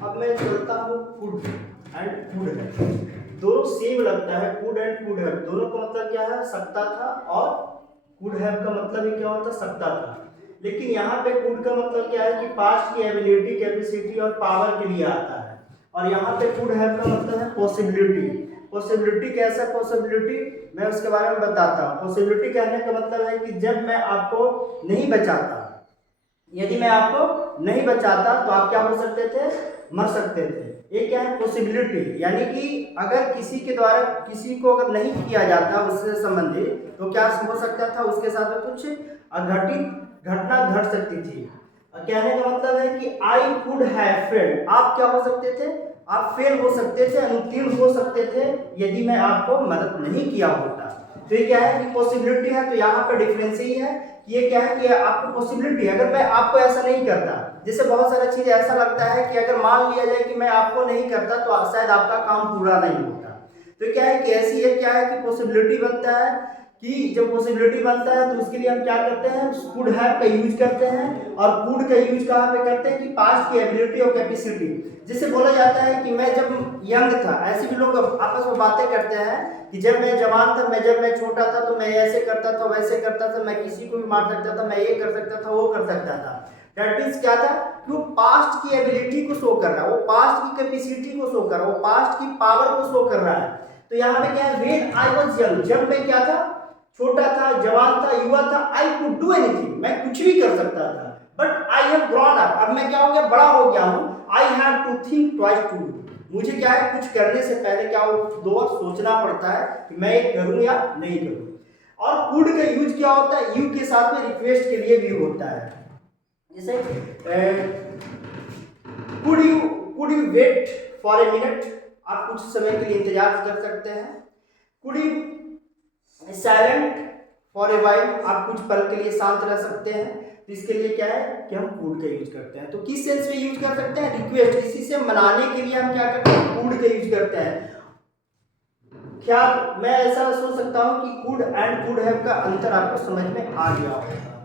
अब मैं चलता हूँ कुड एंड कुड है, दोनों सेम लगता है। कुड एंड कुड है दोनों का मतलब क्या है, सकता था, और कुड हैव का मतलब ही क्या होता, सकता था। लेकिन यहाँ पे कुड का मतलब क्या है कि पास्ट की एबिलिटी, कैपेसिटी और पावर के लिए आता है, और यहाँ पे कुड हैव का मतलब है पॉसिबिलिटी। पॉसिबिलिटी कैसा पॉसिबिलिटी, मैं उसके बारे में बताता हूँ। पॉसिबिलिटी कहने का मतलब है कि जब मैं आपको नहीं बचाता, यदि मैं आपको नहीं बचाता तो आप क्या हो सकते थे, मर सकते थे। ये क्या है, पॉसिबिलिटी, यानी कि अगर किसी के द्वारा किसी को अगर नहीं किया जाता उससे संबंधित, तो क्या हो सकता था, उसके साथ में कुछ अघटित घटना घट सकती थी। कहने का मतलब है कि आई कुड हैव फेल्ड, आप क्या हो सकते थे, आप फेल हो सकते थे, अनुत्तीर्ण हो सकते थे, यदि मैं आपको मदद नहीं किया होता। तो ये क्या है कि पॉसिबिलिटी है, तो यहाँ पर डिफरेंस ही है कि ये क्या है कि आपको पॉसिबिलिटी, अगर मैं आपको ऐसा नहीं करता, जैसे बहुत सारा चीज ऐसा लगता है कि अगर मान लिया जाए कि मैं आपको नहीं करता तो शायद आपका काम पूरा नहीं होता। तो क्या है कि ऐसी है क्या है कि पॉसिबिलिटी बनता है, कि जब पॉसिबिलिटी बनता है तो उसके लिए हम क्या करते हैं, कुड हैव का यूज करते हैं। और कुड का यूज कहाँ पे करते हैं कि पास्ट की एबिलिटी और कैपेसिटी, जिससे बोला जाता है कि मैं जब यंग था, ऐसे भी लोग आपस में बातें करते हैं कि जब मैं जवान था, जब मैं छोटा था तो मैं ऐसे करता था, वैसे करता था, मैं किसी को भी मार सकता था, मैं ये कर सकता था, वो कर सकता था। दैट मीन्स क्या था कि वो पास्ट की एबिलिटी को शो कर रहा है, वो पास्ट की कैपेसिटी को शो कर रहा है, वो पास्ट की पावर को शो कर रहा है। तो यहाँ पे क्या है, व्हेन आई वाज यंग, जब मैं क्या था, छोटा था, जवान था, युवा था, आई कुड डू एनीथिंग, मैं कुछ भी कर सकता था। But I have grown up, अब मैं क्या हो गया, बड़ा हो गया हूँ। I have to think twice to do, मुझे क्या है, कुछ करने से पहले क्या हो, दो बार सोचना पड़ता है कि मैं ये करूं या नहीं करूं। और कुड का यूज क्या होता है, यू के साथ में रिक्वेस्ट के लिए भी होता है। जैसे could you wait for a minute, आप कुछ समय के लिए इंतजार कर सकते हैं। Could you silent for a while, आप कुछ पल के लिए शांत रह सकते हैं। तो इसके लिए क्या है कि हम कुड का यूज करते हैं। तो किस सेंस में यूज कर सकते हैं, रिक्वेस्ट, किसी से मनाने के लिए हम क्या करते हैं, कुड का यूज करते हैं। क्या मैं ऐसा सोच सकता हूं कि कुड एंड कुड हैव का अंतर आपको समझ में आ गया होगा।